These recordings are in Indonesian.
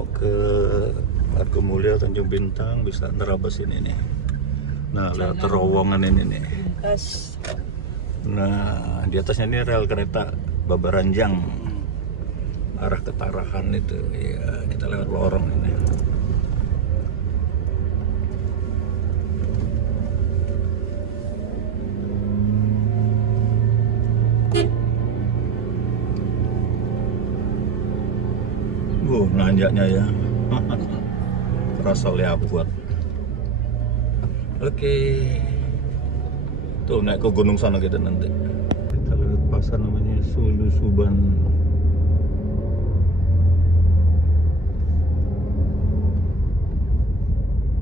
mau ke Argomulyo, Tanjung Bintang bisa nerabas ini nih. Nah, lewat terowongan ini nih. Nah, di atasnya ini rel kereta Babaranjang arah ke Tarakan itu. Ya, kita lewat lorong ini. Nanjaknya ya. Terasa liabut. Oke. Tuh naik ke gunung sana kita nanti. Kita lihat pasar namanya Sulu Suban.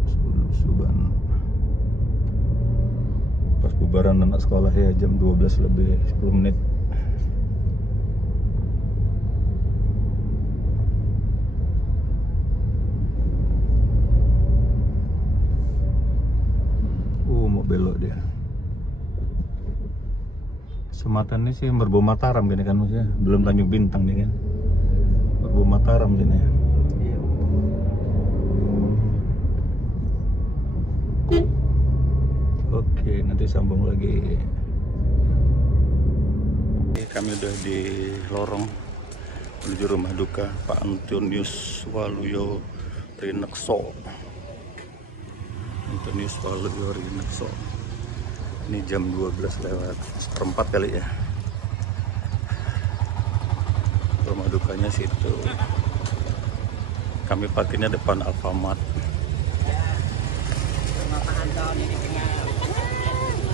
Sulu Suban. Pas bubaran anak sekolah ya jam 12 lebih 10 menit. Mau belok dia. Sematan ini sih Merbu Mataram gini kan maksudnya, belum Tanjung Bintang nih kan. Merbu Mataram sini ya. Oke, nanti sambung lagi. Kami udah di lorong menuju rumah duka Pak Antonius Waluyo Rinekso. Antonius Waluyo Rinekso. Ini jam 12:04 kali ya. Rumah dukanya situ. Kami parkirnya depan Alfamart.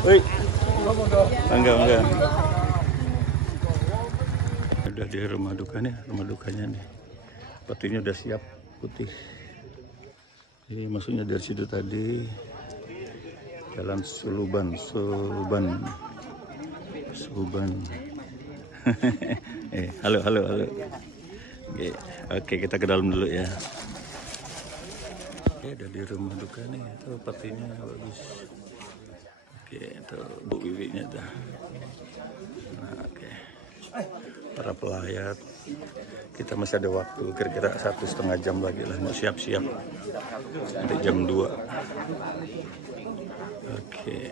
Woi, enggak. Udah di rumah dukanya nih. Petinya udah siap putih. Jadi maksudnya dari situ tadi Jalan Suban. Halo. Oke, kita ke dalam dulu ya. Udah di rumah duka nih, tuh petinya bagus. Oke, itu Bu Wiwinya dah. Nah, oke. Para pelayat, kita masih ada waktu kira-kira 1,5 jam lagi lah mau siap-siap nanti jam 2. Oke.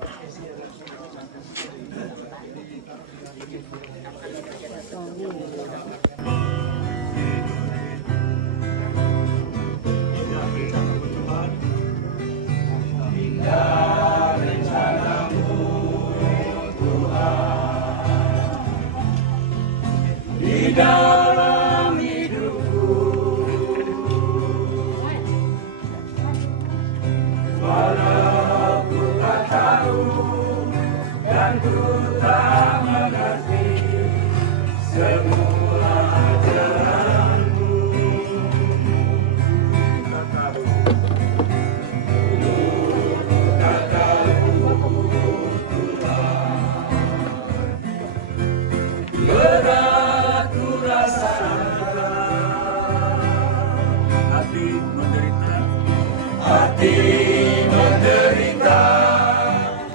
Di dalam hidupku, walau ku tak tahu dan ku tak mengerti semua jalanmu, tak tahu berat ku rasakan, hati menderita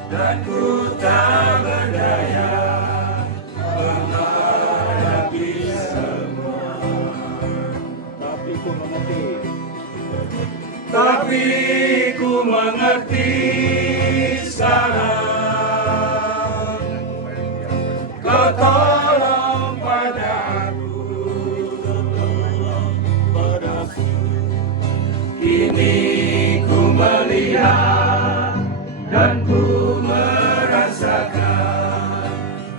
dan ku tak berdaya menghadapi semua. Tapi ku mengerti sekarang, Kau tolong padaku. Kini ku melihat dan ku merasakan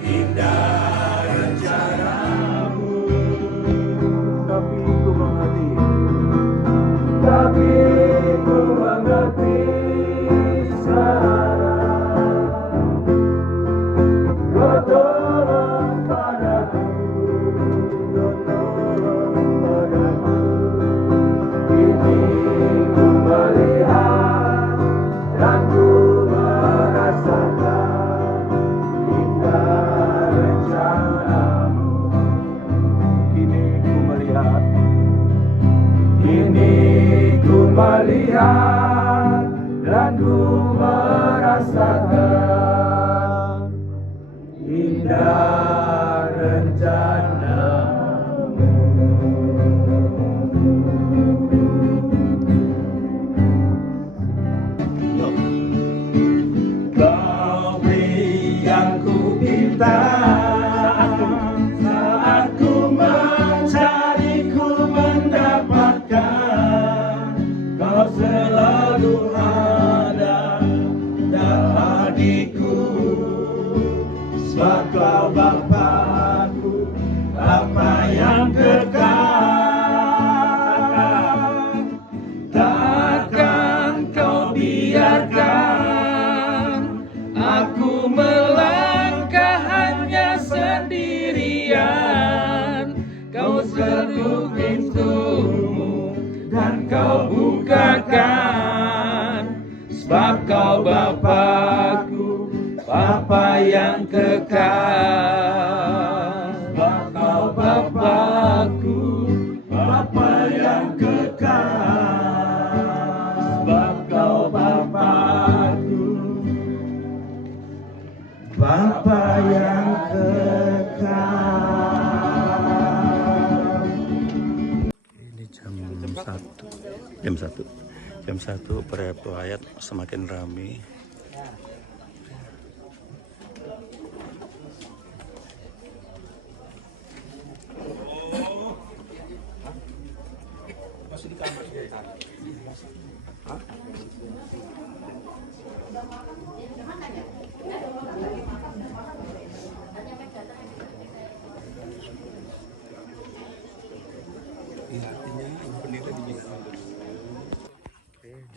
indah rencanamu. Tapi ku mengerti sekarang, Kau tolong padaku. Kini ku melihat dan ku merasakan indah rencanamu. Kini ku melihat dan ku merasakan indah rencanamu. Engkau Bapa-Ku, Bapa yang kekal. Engkau Bapa-Ku, Bapa yang kekal. Engkau Bapa-Ku, Bapa yang kekal. Ini jam 1 pelayat semakin ramai.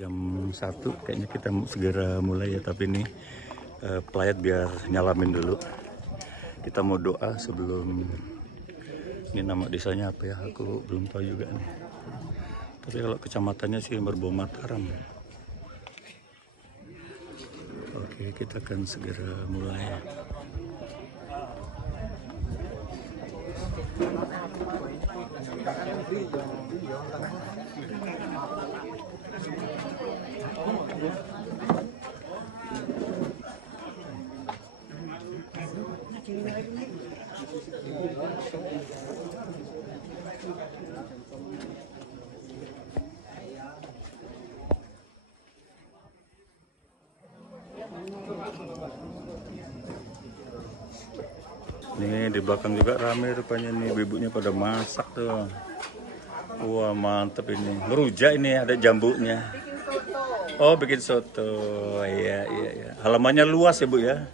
Jam 1 kayaknya kita segera mulai ya, tapi ini pelayat biar nyalamin dulu. Kita mau doa sebelum, ini nama desanya apa ya, aku belum tahu juga nih. Tapi kalau kecamatannya sih Merbau Mataram. Oke, kita akan segera mulai. Nih di belakang juga rame rupanya nih, ibu-ibunya pada masak tuh. Wah mantep ini, merujak ini ada jambunya. Oh bikin soto, iya. Halamannya luas ya Bu ya?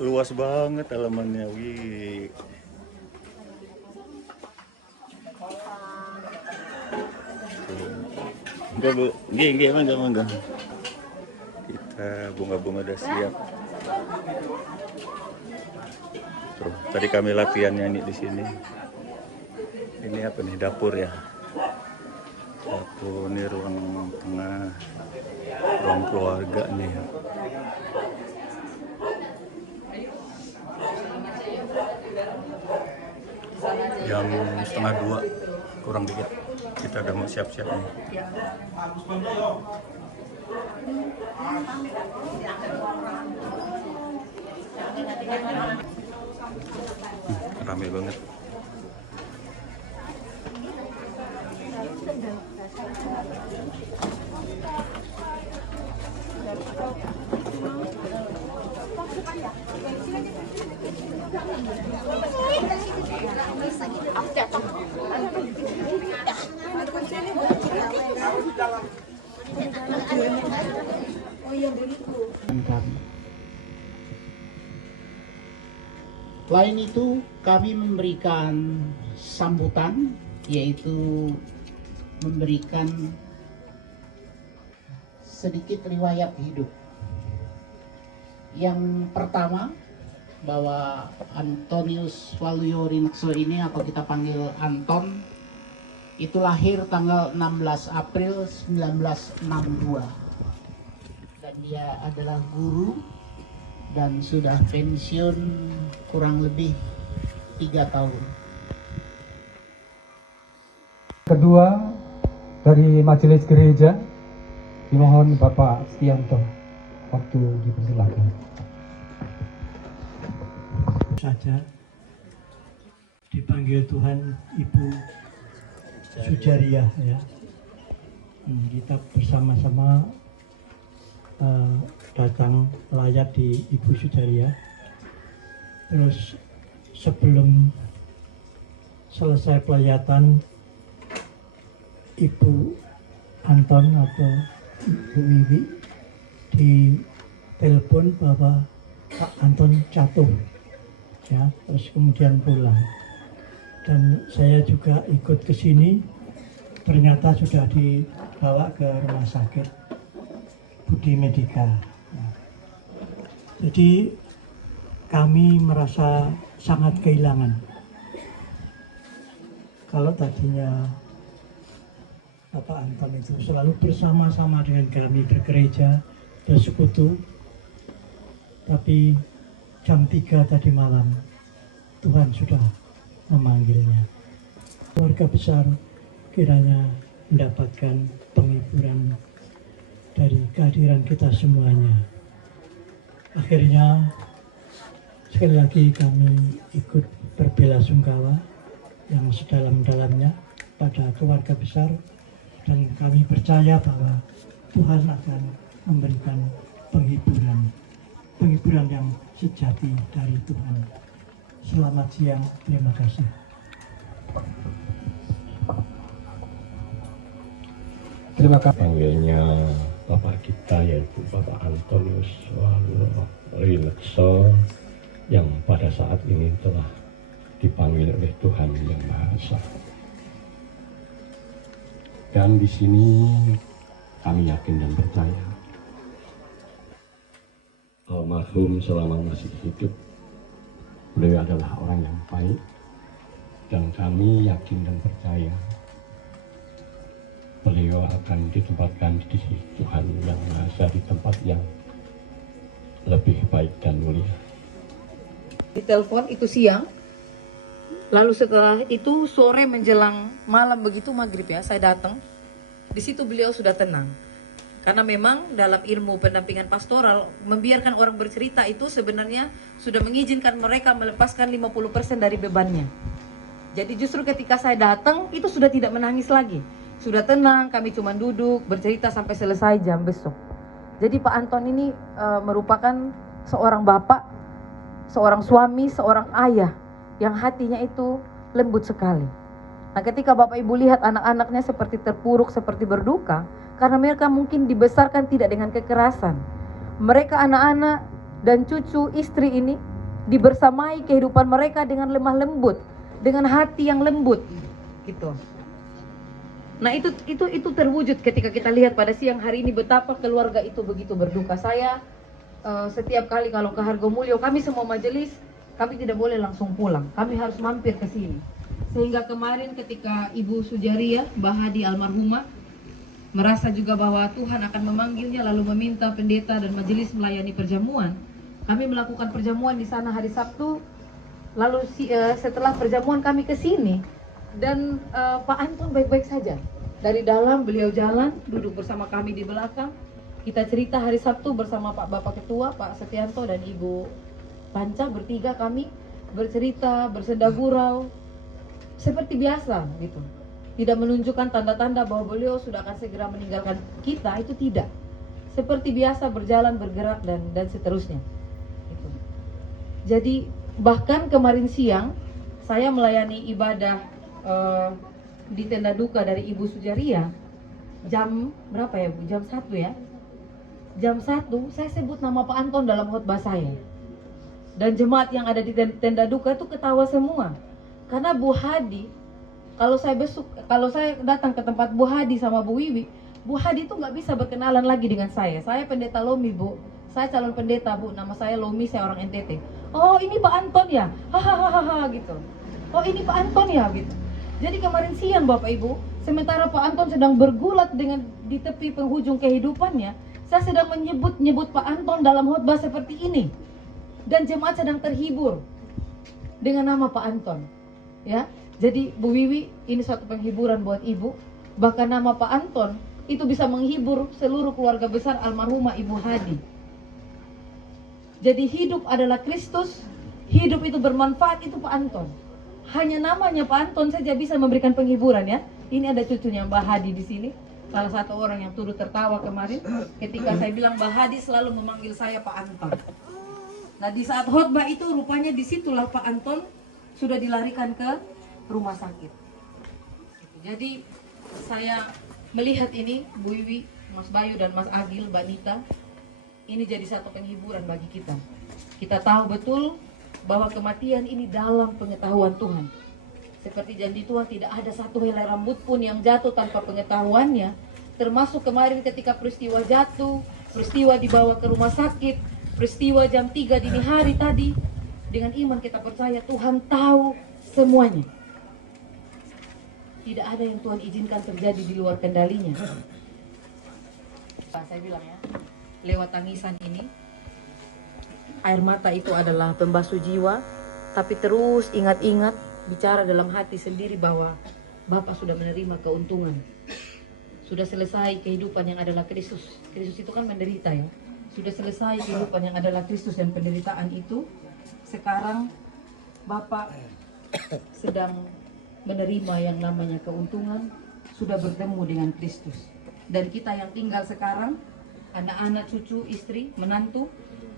Luas banget halamannya, wih. Enggak Bu, enggak. Kita bunga-bunga udah siap. Tuh, tadi kami latihan nyanyi di sini. Ini apa nih, dapur ya? Dapur ini ruang tengah, ruang keluarga nih. Jam 1:30 kurang dikit, kita udah mau siap-siap nih. Rame banget. Selain itu, kami memberikan sambutan, yaitu memberikan sedikit riwayat hidup. Yang pertama, bahwa Antonius Waluyo Rinekso ini, atau kita panggil Anton, itu lahir tanggal 16 April 1962. Dan dia adalah guru dan sudah pensiun kurang lebih 3 tahun. Kedua, dari Majelis Gereja, dimohon Bapak Stianto waktu dipersilakan. Saja dipanggil Tuhan Ibu Sujariah ya. Kita bersama-sama datang melayat di Ibu Sujariah. Terus sebelum selesai pelayatan, Ibu Anton atau Ibu Wiwi ditelepon bahwa Pak Anton jatuh ya, terus kemudian pulang. Dan saya juga ikut ke sini, ternyata sudah dibawa ke rumah sakit Budi Medika. Jadi kami merasa sangat kehilangan. Kalau tadinya Bapak Anton itu selalu bersama-sama dengan kami bergereja, bersekutu, tapi jam 3 tadi malam Tuhan sudah memanggilnya. Keluarga besar kiranya mendapatkan penghiburan dari kehadiran kita semuanya. Akhirnya sekali lagi kami ikut berbelasungkawa yang sedalam-dalamnya pada keluarga besar, dan kami percaya bahwa Tuhan akan memberikan penghiburan yang sejati dari Tuhan. Selamat siang, terima kasih. Terima kasih. Panggilnya Bapak kita yaitu Bapak Antonius Waluyo yang pada saat ini telah dipanggil oleh Tuhan Yang Maha Esa. Dan di sini kami yakin dan percaya almarhum selama masih hidup, beliau adalah orang yang baik, dan kami yakin dan percaya beliau akan ditempatkan di sisi Tuhan Yang Maha Esa di tempat yang lebih baik dan mulia. Ditelepon itu siang, lalu setelah itu sore menjelang malam begitu maghrib ya, saya datang. Di situ beliau sudah tenang. Karena memang dalam ilmu pendampingan pastoral, membiarkan orang bercerita itu sebenarnya sudah mengizinkan mereka melepaskan 50% dari bebannya. Jadi justru ketika saya datang, itu sudah tidak menangis lagi. Sudah tenang, kami cuma duduk, bercerita sampai selesai jam besok. Jadi Pak Anton ini merupakan seorang bapak, seorang suami, seorang ayah yang hatinya itu lembut sekali. Nah, ketika Bapak Ibu lihat anak-anaknya seperti terpuruk, seperti berduka, karena mereka mungkin dibesarkan tidak dengan kekerasan. Mereka anak-anak dan cucu istri ini dibersamai kehidupan mereka dengan lemah lembut, dengan hati yang lembut, gitu. Nah, itu terwujud ketika kita lihat pada siang hari ini betapa keluarga itu begitu berduka. Saya setiap kali kalau ke Hargomulyo, kami semua majelis, kami tidak boleh langsung pulang. Kami harus mampir ke sini. Sehingga kemarin ketika Ibu Sujaria, Mbah Hadi almarhumah, merasa juga bahwa Tuhan akan memanggilnya lalu meminta pendeta dan majelis melayani perjamuan. Kami melakukan perjamuan di sana hari Sabtu. Lalu setelah perjamuan kami ke sini dan Pak Anton baik-baik saja. Dari dalam beliau jalan, duduk bersama kami di belakang. Kita cerita hari Sabtu bersama Pak Bapak Ketua, Pak Setianto dan Ibu Panca, bertiga kami bercerita, bersenda gurau seperti biasa gitu. Tidak menunjukkan tanda-tanda bahwa beliau sudah akan segera meninggalkan kita, itu tidak. Seperti biasa berjalan, bergerak dan seterusnya. Gitu. Jadi bahkan kemarin siang saya melayani ibadah di tenda duka dari Ibu Sujaria jam berapa ya Bu? Jam 1 ya. Jam 1 saya sebut nama Pak Anton dalam khotbah saya. Dan jemaat yang ada di tenda duka itu ketawa semua. Karena Bu Hadi, kalau saya datang ke tempat Bu Hadi sama Bu Wiwi, Bu Hadi itu nggak bisa berkenalan lagi dengan saya. Saya pendeta Lomi Bu, saya calon pendeta Bu, nama saya Lomi, saya orang NTT. Oh ini Pak Anton ya, hahaha gitu. Oh ini Pak Anton ya gitu. Jadi kemarin siang Bapak Ibu, sementara Pak Anton sedang bergulat dengan di tepi penghujung kehidupannya, saya sedang menyebut Pak Anton dalam khotbah seperti ini. Dan jemaat sedang terhibur dengan nama Pak Anton. Ya, jadi Bu Wiwi, ini suatu penghiburan buat Ibu. Bahkan nama Pak Anton itu bisa menghibur seluruh keluarga besar almarhumah Ibu Hadi. Jadi hidup adalah Kristus, hidup itu bermanfaat, itu Pak Anton. Hanya namanya Pak Anton saja bisa memberikan penghiburan ya. Ini ada cucunya Mbak Hadi di sini. Salah satu orang yang turut tertawa kemarin ketika saya bilang Mbak Hadi selalu memanggil saya Pak Anton. Nah di saat khotbah itu rupanya disitulah Pak Anton sudah dilarikan ke rumah sakit. Jadi saya melihat ini Bu Wiwi, Mas Bayu dan Mas Agil, Mbak Nita, ini jadi satu penghiburan bagi kita. Kita tahu betul bahwa kematian ini dalam pengetahuan Tuhan. Seperti janji Tuhan, tidak ada satu helai rambut pun yang jatuh tanpa pengetahuannya. Termasuk kemarin ketika peristiwa jatuh, peristiwa dibawa ke rumah sakit, peristiwa jam 3 dini hari tadi. Dengan iman kita percaya Tuhan tahu semuanya. Tidak ada yang Tuhan izinkan terjadi di luar kendalinya. Saya bilang ya, lewat tangisan ini. Air mata itu adalah pembasuh jiwa, tapi terus ingat-ingat, bicara dalam hati sendiri bahwa Bapak sudah menerima keuntungan. Sudah selesai kehidupan yang adalah Kristus. Kristus itu kan menderita ya. Sudah selesai kehidupan yang adalah Kristus dan penderitaan itu. Sekarang Bapak sedang menerima yang namanya keuntungan, sudah bertemu dengan Kristus. Dan kita yang tinggal sekarang, anak-anak, cucu, istri, menantu,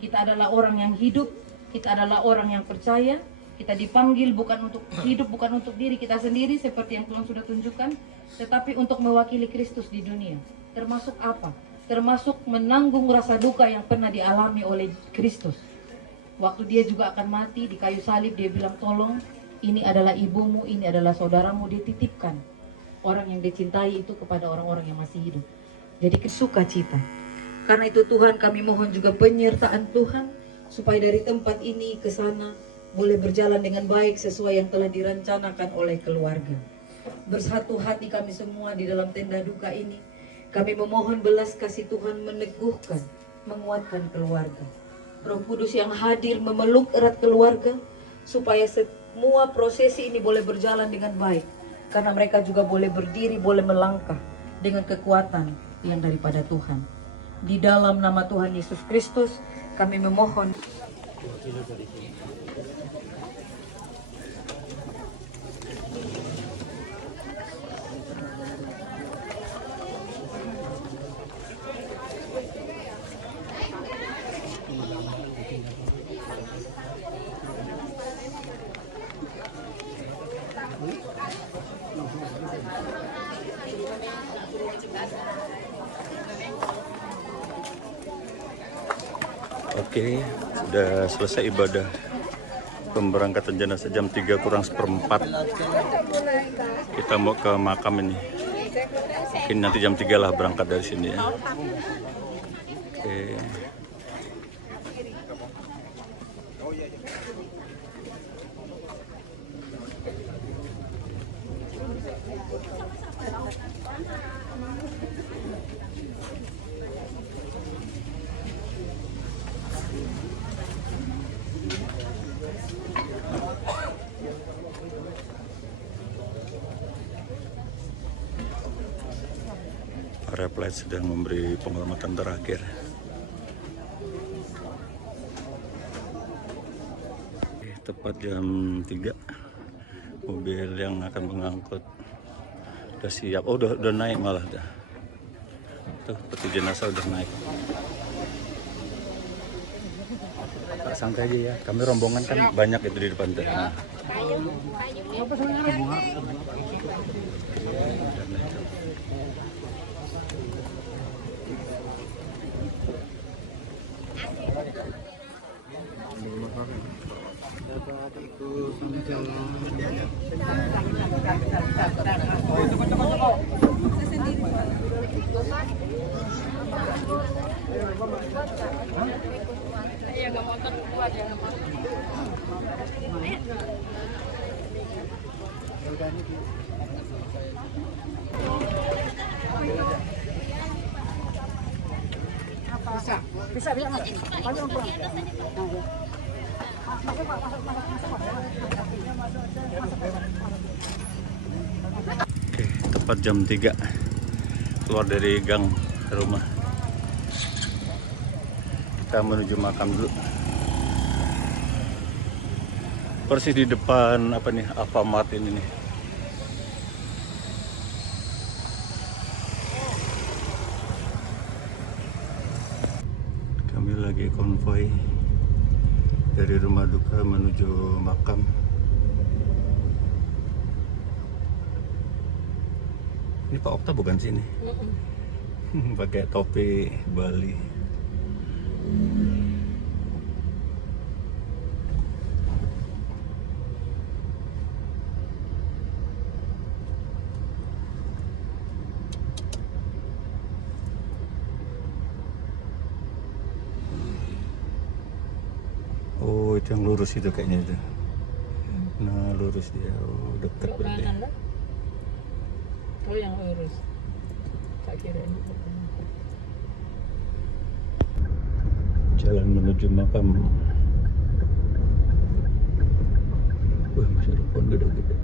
kita adalah orang yang hidup, kita adalah orang yang percaya, kita dipanggil bukan untuk hidup, bukan untuk diri kita sendiri seperti yang Tuhan sudah tunjukkan, tetapi untuk mewakili Kristus di dunia. Termasuk apa? Termasuk menanggung rasa duka yang pernah dialami oleh Kristus. Waktu dia juga akan mati di kayu salib, dia bilang, tolong, ini adalah ibumu, ini adalah saudaramu, dia titipkan orang yang dicintai itu kepada orang-orang yang masih hidup. Jadi sukacita. Karena itu Tuhan, kami mohon juga penyertaan Tuhan supaya dari tempat ini ke sana boleh berjalan dengan baik sesuai yang telah direncanakan oleh keluarga. Bersatu hati kami semua di dalam tenda duka ini. Kami memohon belas kasih Tuhan meneguhkan, menguatkan keluarga. Roh Kudus yang hadir memeluk erat keluarga supaya semua prosesi ini boleh berjalan dengan baik. Karena mereka juga boleh berdiri, boleh melangkah dengan kekuatan yang daripada Tuhan. Di dalam nama Tuhan Yesus Kristus, kami memohon. Oke, sudah selesai ibadah pemberangkatan jenazah jam 3 kurang seperempat. Kita mau ke makam ini. Mungkin nanti jam 3 lah berangkat dari sini ya. Oke. Para pelayan sedang memberi penghormatan terakhir. Tepat jam 3 mobil yang akan mengangkut udah siap. Oh udah naik malah dah. Tuh peti jenazah udah naik. Pak, santai aja ya, kami rombongan kan banyak itu di depan tuh. Nah. Bisa mas. Oke, tepat jam 3 keluar dari gang rumah. Kita menuju makam dulu. Persis di depan apa nih, Alfamart ini nih. Kami lagi konvoy dari rumah duka menuju makam. Ini Pak Okta bukan sini? Pakai topi Bali. Oh, itu yang lurus itu kayaknya itu. Nah, lurus dia. Oh, dekat berarti. Oh yang lurus. Tak kira ini. jalan menuju makam. Wah, masih ada pohon gede-gede.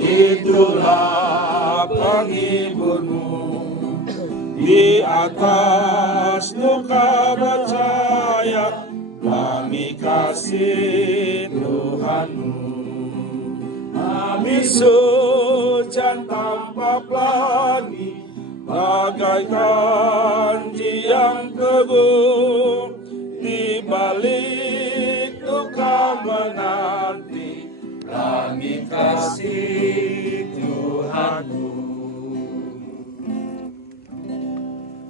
Itulah penghiburmu di atas luka percaya kami kasih Tuhanmu. Bisu hujan tanpa pelangi bagaikan tiang tebu di balik luka menanti langit kasih Tuhanmu.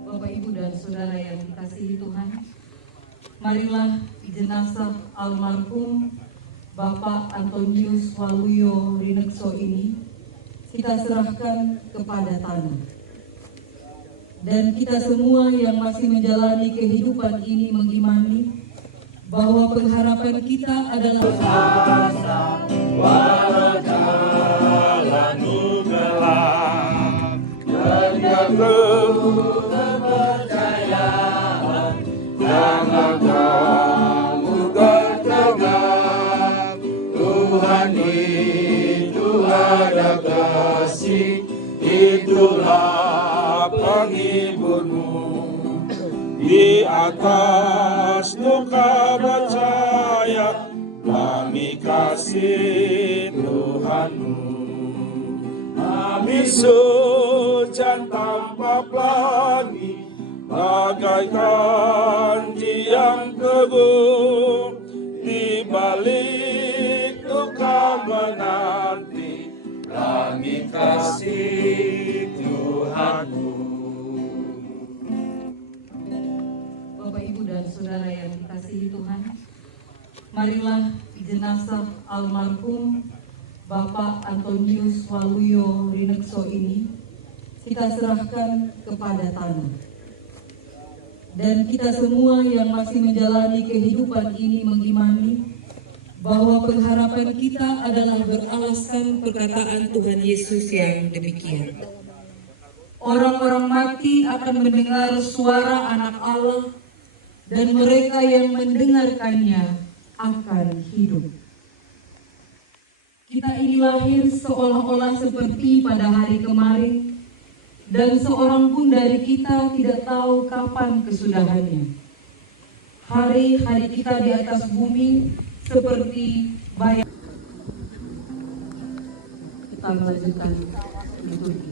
Bapak, Ibu, dan Saudara yang dikasihi Tuhan, marilah jenazah almarhum Bapak Antonius Waluyo Rinekso ini kita serahkan kepada tanah. Dan kita semua yang masih menjalani kehidupan ini mengimani bahwa pengharapan kita adalah Tuhan itu ada kasih, itulah penghiburmu di atas luka percaya kami kasih Tuhanmu. Bisu hujan tanpa pelangi bagaikan tiang tebu di balik luka menanti langit kasih Tuhanmu. Bapak, Ibu, dan Saudara yang dikasihi Tuhan, marilah jenazah almarhum Bapak Antonius Waluyo Rinekso ini kita serahkan kepada tanah. Dan kita semua yang masih menjalani kehidupan ini mengimani bahwa pengharapan kita adalah beralaskan perkataan Tuhan Yesus yang demikian. Orang-orang mati akan mendengar suara Anak Allah, dan mereka yang mendengarkannya akan hidup. Kita ini lahir seolah-olah seperti pada hari kemarin, dan seorang pun dari kita tidak tahu kapan kesudahannya. Hari-hari kita di atas bumi seperti bayang. Kita melanjutkan liturgi.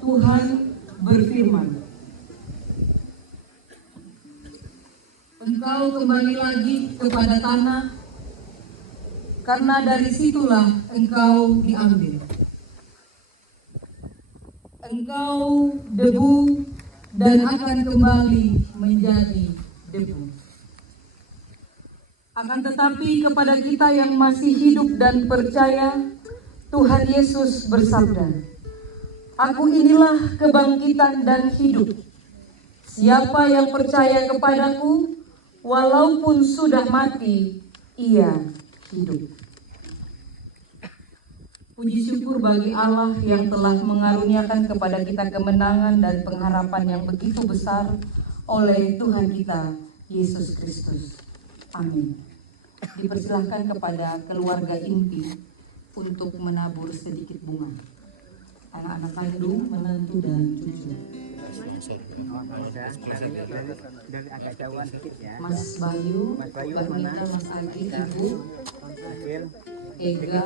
Tuhan berfirman, engkau kembali lagi kepada tanah, karena dari situlah engkau diambil. Engkau debu dan akan kembali menjadi debu. Akan tetapi kepada kita yang masih hidup dan percaya, Tuhan Yesus bersabda, Aku inilah kebangkitan dan hidup. Siapa yang percaya kepadaku, walaupun sudah mati, ia hidup. Puji syukur bagi Allah yang telah mengaruniakan kepada kita kemenangan dan pengharapan yang begitu besar oleh Tuhan kita, Yesus Kristus. Amin. Dipersilahkan kepada keluarga inti untuk menabur sedikit bunga. Anak-anak kandung, menantu, dan cucu. Dari agak jauhan sedikit ya. Mas Bayu, Mbak Nita, Mas Agi, Ibu, Ega,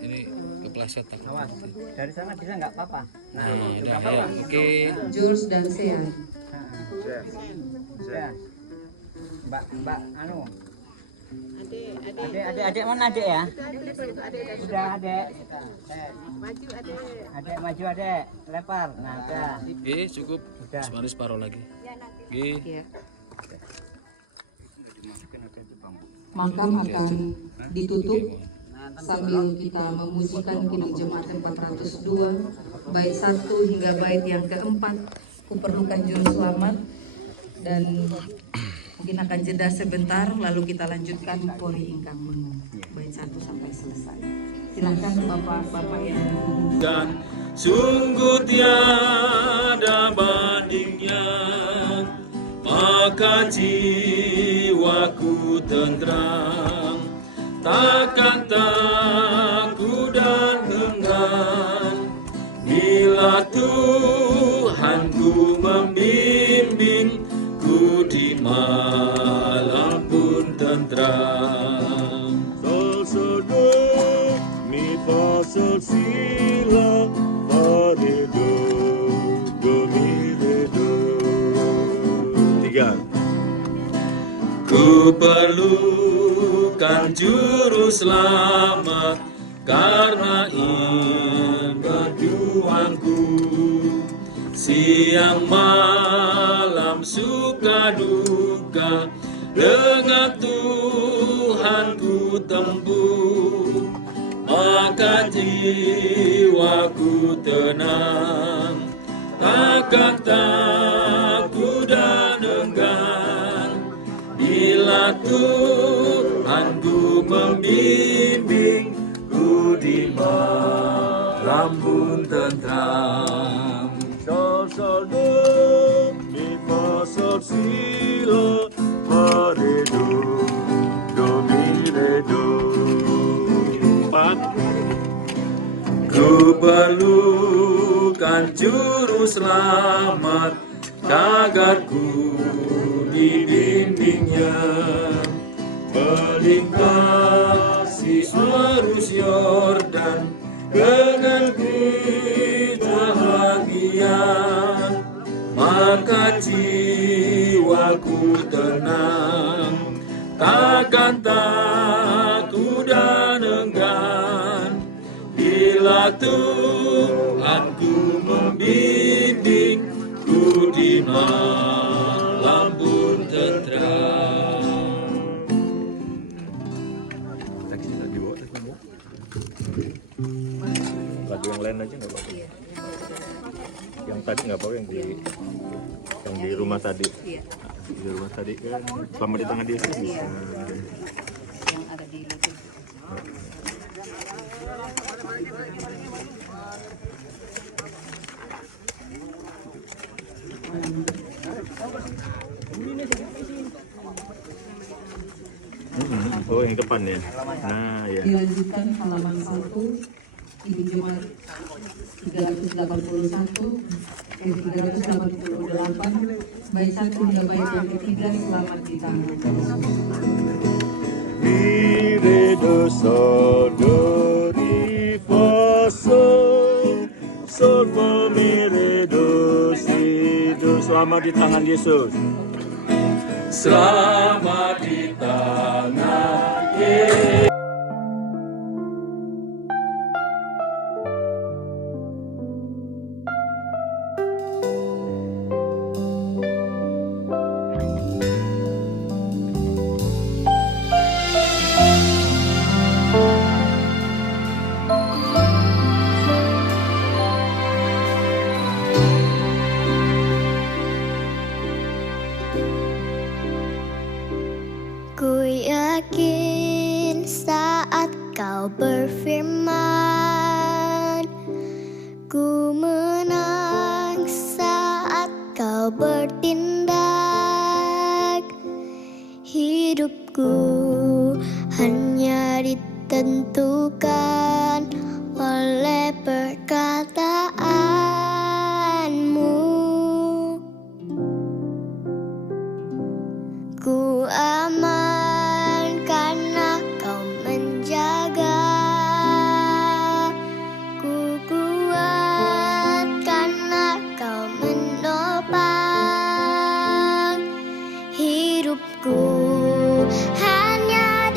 ini kepleset. Awas, dari sana bisa nggak apa-apa. Nah, Udah ya, oke. George, dan Sean. ya. Mbak, anu, Adik mana adik ya? Udah adek. Adek maju adek, lempar. Nah udah. Oke, cukup. Udah. Separuh lagi. Oke. Makam akan ditutup sambil kita memujikan kini jemaat 402 bait 1 hingga bait yang keempat. Kuperlukan juru selamat dan mungkin akan jeda sebentar lalu kita lanjutkan pori ingkang mengung bait 1 sampai selesai. Silakan bapak-bapak yang Dan sungguh tiada bandingnya, maka jiwaku tenteram, takkan takut dan enggan, bila Tuhanku membimbingku di malam pun tenteram. Sol sol do mi fa sol si la fa re do mi re do. 3. Ku perlukan juru selamat karena ingin berjuangku, siang malam suka duka dengan Tuhan ku tempuh, maka jiwaku tenang, takkan takut dan enggan, bila Tuhanku membimbingku di malam pun tentram. Sol sol do mi fa sol si la fa re do mi re do. 4. Ku perlukan juru selamat agar ku dibimbingnya, melintasi arus Yordan dengan kebahagiaan, maka jiwaku tenang, takkan takut dan enggan, bila Tuhanku membimbingku di malam pun tentram. Lagu yang lain aja nggak apa-apa. Yang tadi nggak apa-apa, yang di rumah tadi. Di rumah tadi kan selama di tangan Yesus bisa. yang ada di YouTube. Oh, yang depan ya. Nah, ya. Dilanjutkan halaman 1 Ibu Jemaat 381 388 bait 1 hingga bait yang ketiga selamat di tangan. Mi re do sol do ri fa sol sol fa mi re do si do. Selamat di tangan Yesus. Selamat di tangan Yesus. Ku yakin saat kau berfirman, ku menang saat kau bertindak. Hidupku hanya ditentukan oleh perkataanmu. Ku aman karena kau menjaga. Ku kuat karena kau menopang. Hidupku hanya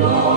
Lord.